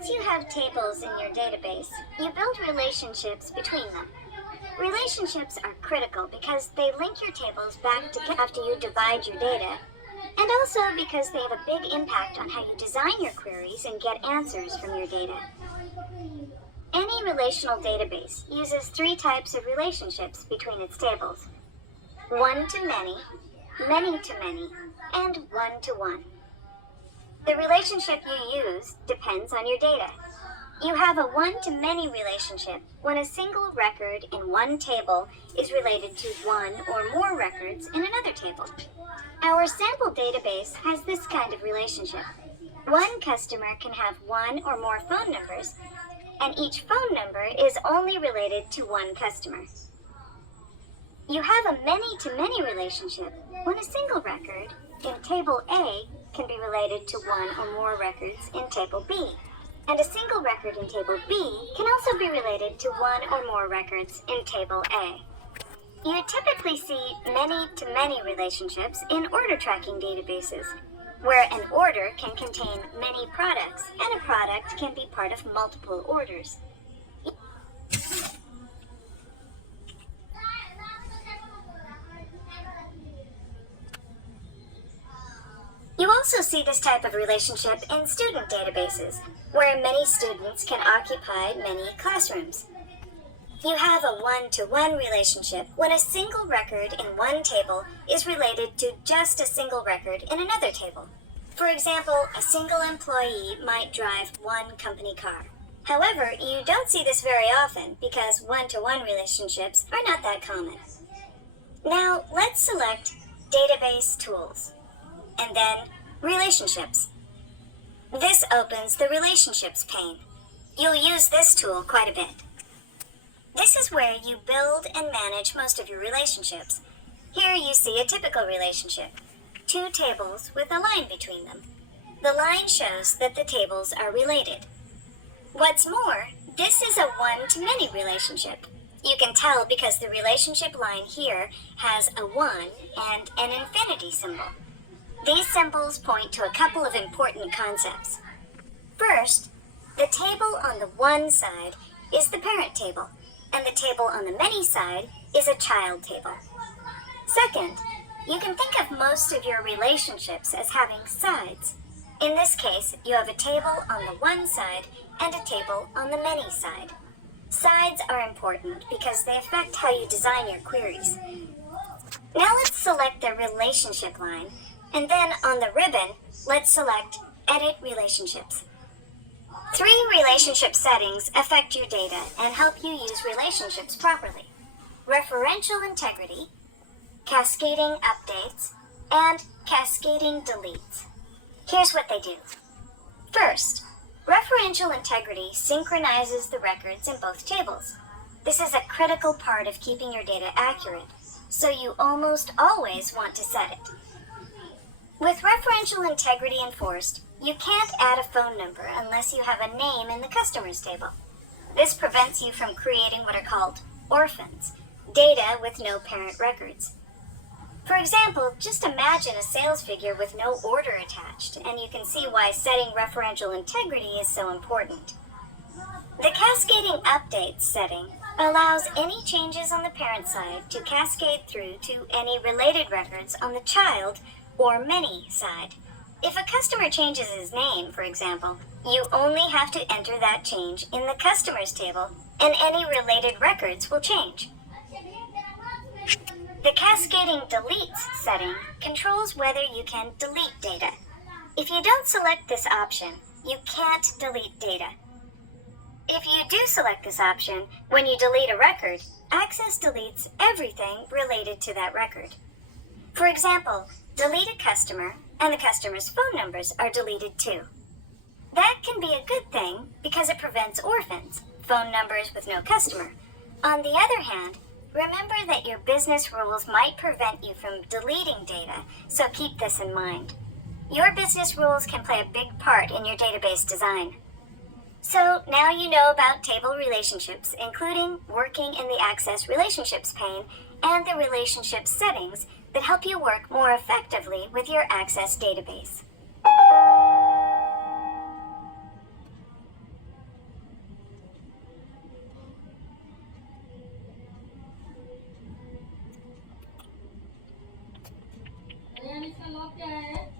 Once you have tables in your database, you build relationships between them. Relationships are critical because they link your tables back to after you divide your data, and also because they have a big impact on how you design your queries and get answers from your data. Any relational database uses three types of relationships between its tables: one-to-many, many-to-many, and one-to-one. The relationship you use depends on your data. You have a one-to-many relationship when a single record in one table is related to one or more records in another table. Our sample database has this kind of relationship. One customer can have one or more phone numbers, and each phone number is only related to one customer. You have a many-to-many relationship when a single record in Table A can be related to one or more records in Table B, and a single record in Table B can also be related to one or more records in Table A. You typically see many-to-many relationships in order tracking databases, where an order can contain many products and a product can be part of multiple orders. You also see this type of relationship in student databases, where many students can occupy many classrooms. You have a one-to-one relationship when a single record in one table is related to just a single record in another table. For example, a single employee might drive one company car. However, you don't see this very often because one-to-one relationships are not that common. Now, let's select Database Tools, and then Relationships. This opens the Relationships pane. You'll use this tool quite a bit. This is where you build and manage most of your relationships. Here you see a typical relationship: two tables with a line between them. The line shows that the tables are related. What's more, this is a one-to-many relationship. You can tell because the relationship line here has a 1 and an infinity symbol. These symbols point to a couple of important concepts. First, the table on the one side is the parent table, and the table on the many side is a child table. Second, you can think of most of your relationships as having sides. In this case, you have a table on the one side and a table on the many side. Sides are important because they affect how you design your queries. Now let's select the relationship line, and then on the ribbon, let's select Edit Relationships. Three relationship settings affect your data and help you use relationships properly: referential integrity, cascading updates, and cascading deletes. Here's what they do. First, referential integrity synchronizes the records in both tables. This is a critical part of keeping your data accurate, so you almost always want to set it. With referential integrity enforced, you can't add a phone number unless you have a name in the customers table. This prevents you from creating what are called orphans, data with no parent records. For example, just imagine a sales figure with no order attached, and you can see why setting referential integrity is so important. The cascading updates setting allows any changes on the parent side to cascade through to any related records on the child or many side. If a customer changes his name, for example, you only have to enter that change in the customers table, and any related records will change. The cascading deletes setting controls whether you can delete data. If you don't select this option, you can't delete data. If you do select this option, when you delete a record, Access deletes everything related to that record. For example, delete a customer, and the customer's phone numbers are deleted too. That can be a good thing because it prevents orphans, phone numbers with no customer. On the other hand, remember that your business rules might prevent you from deleting data, so keep this in mind. Your business rules can play a big part in your database design. So now you know about table relationships, including working in the Access Relationships pane and the relationship settings that help you work more effectively with your Access database. Hello, guys.